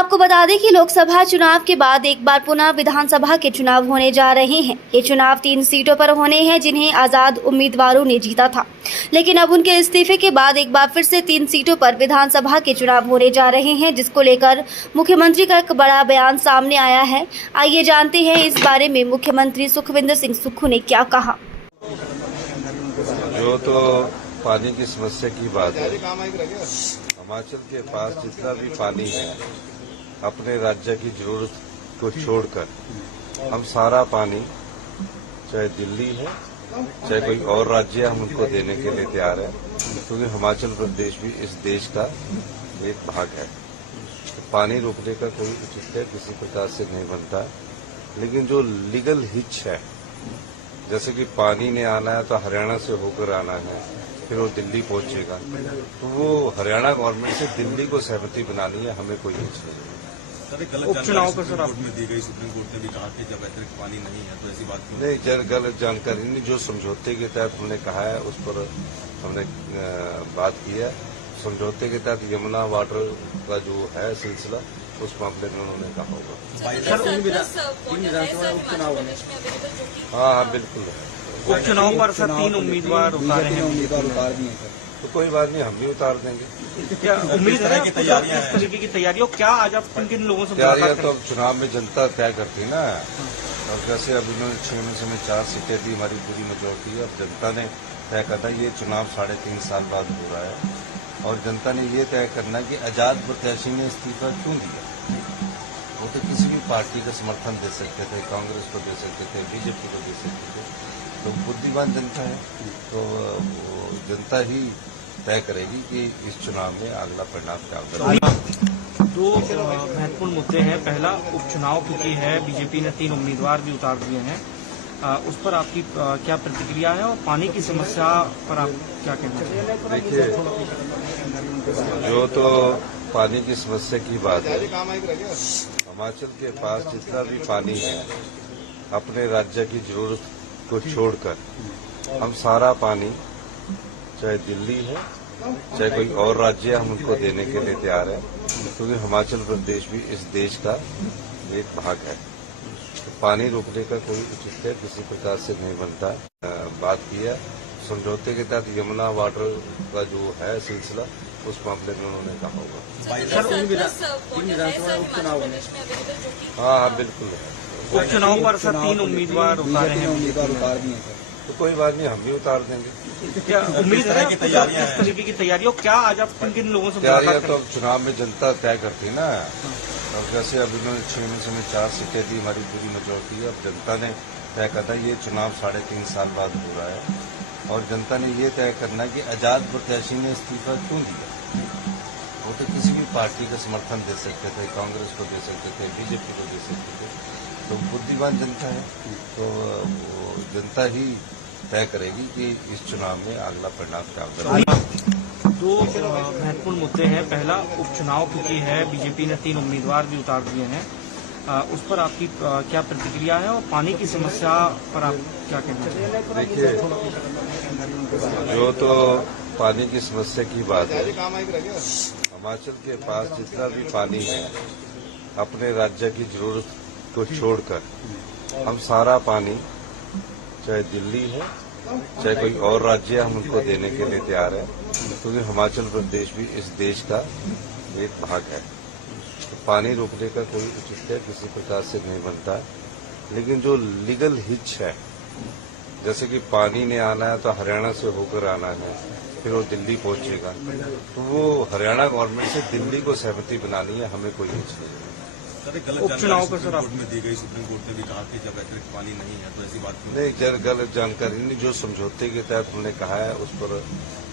आपको बता दें कि लोकसभा चुनाव के बाद एक बार पुनः विधानसभा के चुनाव होने जा रहे हैं। ये चुनाव 3 सीटों पर होने हैं जिन्हें आजाद उम्मीदवारों ने जीता था, लेकिन अब उनके इस्तीफे के बाद एक बार फिर से 3 सीटों पर विधानसभा के चुनाव होने जा रहे हैं, जिसको लेकर मुख्यमंत्री का एक बड़ा बयान सामने आया है। आइए जानते हैं इस बारे में मुख्यमंत्री सुखविंदर सिंह सुक्खू ने क्या कहा। जो तो पानी की समस्या की बात है, हिमाचल के पास जितना भी पानी है अपने राज्य की जरूरत को छोड़कर हम सारा पानी, चाहे दिल्ली है चाहे कोई और राज्य है, हम उनको देने के लिए तैयार है, क्योंकि हिमाचल प्रदेश भी इस देश का एक भाग है। तो पानी रोकने का कोई उचित है किसी प्रकार से नहीं बनता, लेकिन जो लीगल हिच है, जैसे कि पानी ने आना है तो हरियाणा से होकर आना है, फिर वो दिल्ली पहुंचेगा, तो वो हरियाणा गवर्नमेंट से दिल्ली को सहमति बनानी है, हमें कोई हिच नहीं। उपचुनाव पर सर में दी गई, सुप्रीम कोर्ट ने भी कहा कि जब अतिरिक्त पानी नहीं है तो ऐसी बात नहीं, गलत जानकारी नहीं। जो समझौते के तहत हमने कहा है उस पर हमने बात की है। समझौते के तहत यमुना वाटर का जो है सिलसिला, उस मामले में उन्होंने कहा होगा। हाँ, बिल्कुल। उपचुनाव पर सर 3 उम्मीदवार उतारे हैं, तो कोई बात नहीं, हम भी उतार देंगे। क्या उम्मीद है कि तैयारियां किस तरीके की तैयारियों, क्या आज आप किन लोगों से तैयारियां तो अब चुनाव में जनता तय करती ना। और जैसे अब इन्होंने 6 में से 4 सीटें दी, हमारी पूरी मेजोरिटी है। अब जनता ने तय करना, ये चुनाव 3.5 साल बाद हो रहा है, और जनता ने ये तय करना कि आजाद प्रत्याशी ने इस्तीफा क्यों दिया। वो तो किसी भी पार्टी का समर्थन दे सकते थे, कांग्रेस को दे सकते थे, बीजेपी को दे सकते थे, तो बुद्धिमान जनता है, तो जनता ही तय करेगी कि इस चुनाव में अगला परिणाम क्या होगा। 2 महत्वपूर्ण मुद्दे हैं। पहला उपचुनाव क्योंकि है, बीजेपी ने 3 उम्मीदवार भी उतार दिए हैं, उस पर आपकी क्या प्रतिक्रिया है, और पानी की समस्या पर आप क्या कहना चाहेंगे? देखिए, जो तो पानी की समस्या की बात है, हिमाचल के पास जितना भी पानी है अपने राज्य की जरूरत को छोड़कर हम सारा पानी, चाहे दिल्ली है चाहे कोई और राज्य है, हम उनको देने के लिए तैयार है, क्योंकि हिमाचल प्रदेश भी इस देश का एक भाग है। तो पानी रोकने का कोई उचित है किसी प्रकार से नहीं बनता। बात की है समझौते के तहत यमुना वाटर का जो है सिलसिला, उस मामले में उन्होंने कहा होगा। हाँ, बिल्कुल। उपचुनाव पर सर 3 उम्मीदवार उतारे हैं, तो कोई बात नहीं, हम भी उतार देंगे। क्या उम्मीद है कि किस तरीके की तैयारियों, क्या आज आप किन लोगों से तैयारियां तो अब चुनाव में जनता तय करती ना। और जैसे अब इन्होंने 6 में से 4 सीटें दी, हमारी पूरी मेजोरिटी है। अब जनता ने तय करना, ये चुनाव 3.5 साल बाद हो रहा है, और जनता ने ये तय करना कि आजाद प्रत्याशी ने इस्तीफा क्यों दिया। वो तो किसी भी पार्टी का समर्थन दे सकते थे, कांग्रेस को दे सकते थे, बीजेपी को दे सकते थे, तो बुद्धिमान जनता है, तो जनता ही तय करेगी कि इस चुनाव में अगला परिणाम क्या होगा। 2 महत्वपूर्ण मुद्दे हैं। पहला उपचुनाव क्योंकि है, बीजेपी ने 3 उम्मीदवार भी उतार दिए हैं, उस पर आपकी क्या प्रतिक्रिया है, और पानी की समस्या पर आप क्या कहना चाहेंगे? देखिए, जो तो पानी की समस्या की बात है, हिमाचल के पास जितना भी पानी है अपने राज्य की जरूरत को छोड़कर हम सारा पानी, चाहे दिल्ली है चाहे कोई और राज्य है, हम उनको देने के लिए तैयार है, क्योंकि हिमाचल प्रदेश भी इस देश का एक भाग है। तो पानी रोकने का कोई उचित है किसी प्रकार से नहीं बनता, लेकिन जो लीगल हिच है, जैसे कि पानी ने आना है तो हरियाणा से होकर आना है, फिर वो दिल्ली पहुंचेगा, तो वो हरियाणा गवर्नमेंट से दिल्ली को सहमति बनानी है, हमें कोई हिच नहीं। उपचुनाव पर सर में दी गई, सुप्रीम कोर्ट ने भी कहा कि जब अतिरिक्त पानी नहीं है तो ऐसी बात नहीं, गलत जानकारी नहीं। जो समझौते के तहत हमने कहा है उस पर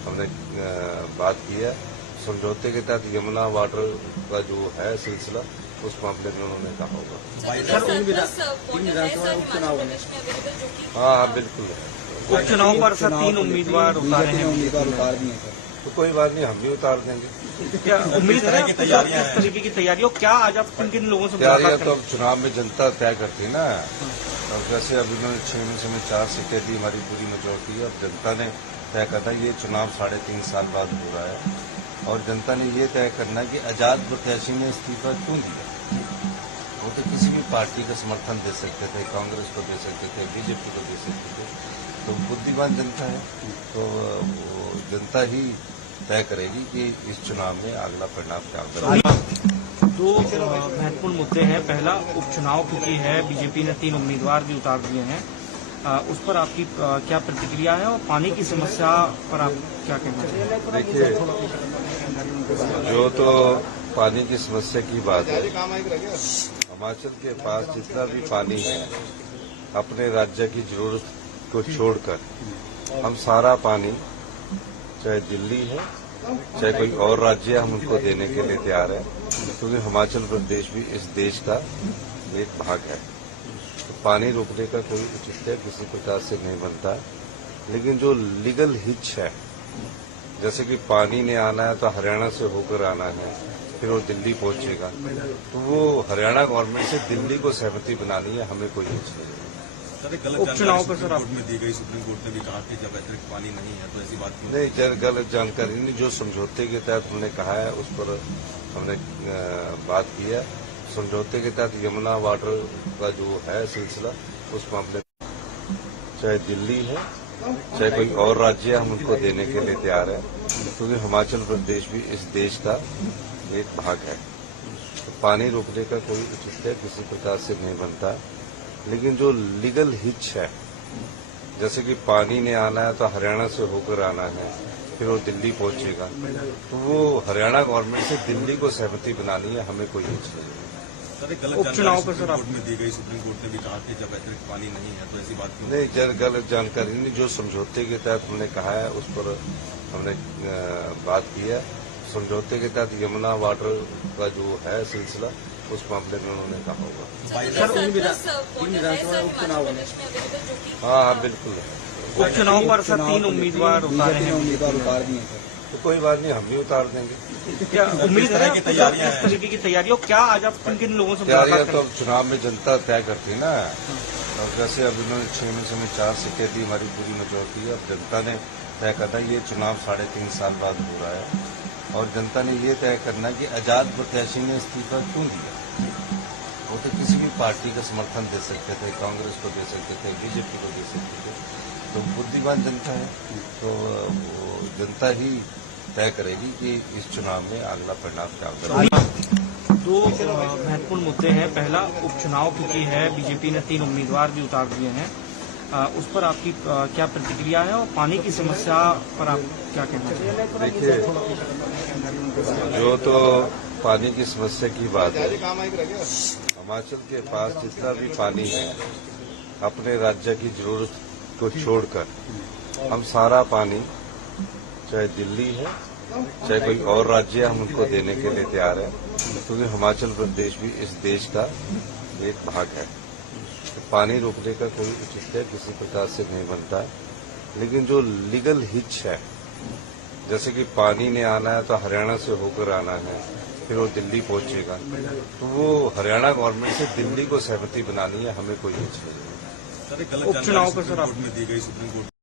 हमने बात की है। समझौते के तहत यमुना वाटर का जो है सिलसिला, उस मामले में उन्होंने कहा होगा। हाँ, बिल्कुल। उपचुनाव पर सर 3 उम्मीदवार उतारे हैं, तो कोई बात नहीं, हम भी उतार देंगे। क्या उम्मीद है कि किस तरीके की तैयारियों, क्या आज आप किन लोगों से तैयारियां तो अब चुनाव में जनता तय करती ना। और जैसे अब इन्होंने 6 में से 4 सीटें दी, हमारी पूरी मेजोरिटी है। अब जनता ने तय करना, ये चुनाव 3.5 साल बाद हो रहा है, और जनता ने ये तय करना कि आजाद प्रत्याशी ने इस्तीफा क्यों दिया। वो तो किसी भी पार्टी का समर्थन दे सकते थे, कांग्रेस को दे सकते थे, बीजेपी को दे सकते थे। तो बुद्धिमान जनता है, तो वो जनता ही तय करेगी कि इस चुनाव में अगला परिणाम क्या होगा। दो महत्वपूर्ण मुद्दे हैं। पहला, उपचुनाव क्योंकि है, बीजेपी ने 3 उम्मीदवार भी उतार दिए हैं, उस पर आपकी क्या प्रतिक्रिया है, और पानी की समस्या पर आप क्या कहना चाहिए? देखिए, जो तो पानी की समस्या की बात है, हिमाचल के पास जितना भी पानी है, अपने राज्य की जरूरत को छोड़कर हम सारा पानी, चाहे दिल्ली है चाहे कोई और राज्य है, हम उनको देने के लिए तैयार है, क्योंकि हिमाचल प्रदेश भी इस देश का एक भाग है। तो पानी रोकने का कोई उचित किसी प्रकार से नहीं बनता, लेकिन जो लीगल हिच है, जैसे कि पानी ने आना है तो हरियाणा से होकर आना है, फिर वो दिल्ली पहुंचेगा, तो वो हरियाणा गवर्नमेंट से दिल्ली को सहमति बनानी है, हमें कोई हिच नहीं है। सर, एक गलत उपचुनाव पर जानकारी कोर्ट में दी गई, सुप्रीम कोर्ट ने भी कहा कि जब अतिरिक्त पानी नहीं है तो ऐसी बात क्यों? नहीं, गलत जानकारी नहीं। जो समझौते के तहत हमने कहा है उस पर हमने बात की है। समझौते के तहत यमुना वाटर का जो है सिलसिला, उस मामले चाहे दिल्ली है चाहे कोई और राज्य है, हम उनको देने के लिए तैयार है, क्योंकि हिमाचल प्रदेश भी इस देश का एक भाग है। तो पानी रोकने का कोई उचित किसी प्रकार से नहीं बनता, लेकिन जो लीगल हिच है, जैसे कि पानी ने आना है तो हरियाणा से होकर आना है, फिर वो दिल्ली पहुंचेगा, तो वो हरियाणा गवर्नमेंट से दिल्ली को सहमति बनानी है, हमें कोई हिच नहीं है। सर, एक गलत उपचुनाव पर जानकारी कोर्ट में दी गई, सुप्रीम कोर्ट ने भी कहा कि जब अतिरिक्त पानी नहीं है तो ऐसी बात क्यों? नहीं, गलत जानकारी नहीं। जो समझौते के तहत हमने कहा है उस पर हमने बात की है। समझौते के तहत यमुना वाटर का जो है सिलसिला, उस मामले में उन्होंने कहा होगा। हाँ, बिल्कुल। उपचुनाव पर सर 3 उम्मीदवार उतारे हैं, तो कोई बात नहीं, हम भी उतार देंगे। क्या उम्मीद है कि तैयारियां, इस तरीके की तैयारियों, क्या आज आप किन किन लोगों से तैयारियां मुलाकात तो अब चुनाव में जनता तय करती है ना। और जैसे अब इन्होंने 6 में से 4 सीटें दी, हमारी पूरी मेजोरिटी है। अब जनता ने तय करना, ये चुनाव 3.5 साल बाद हो रहा है, और जनता ने ये तय करना कि आजाद प्रत्याशी ने इस्तीफा क्यों दिया। वो तो किसी भी पार्टी का समर्थन दे सकते थे, कांग्रेस को दे सकते थे, बीजेपी को दे सकते थे। तो बुद्धिमान जनता है, तो वो जनता ही तय करेगी कि इस चुनाव में अगला परिणाम क्या होगा। दो महत्वपूर्ण मुद्दे हैं। पहला, उपचुनाव क्योंकि है, बीजेपी ने 3 उम्मीदवार भी उतार दिए हैं, उस पर आपकी क्या प्रतिक्रिया है, और पानी की समस्या पर आप क्या कहना चाहिए? देखिए, जो तो पानी की समस्या की बात है, हिमाचल के पास जितना भी पानी है, अपने राज्य की जरूरत को छोड़कर हम सारा पानी, चाहे दिल्ली है चाहे कोई और राज्य है, हम उनको देने के लिए तैयार है, क्योंकि हिमाचल प्रदेश भी इस देश का एक भाग है। तो पानी रोकने का कोई उचित किसी प्रकार से नहीं बनता, लेकिन जो लीगल हिच है, जैसे कि पानी ने आना है तो हरियाणा से होकर आना है, फिर वो दिल्ली पहुंचेगा, तो वो हरियाणा गवर्नमेंट से दिल्ली को सहमति बनानी है, हमें कोई हिच नहीं है। सर, एक गलत जानकारी कोर्ट में दी गई, सुप्रीम कोर्ट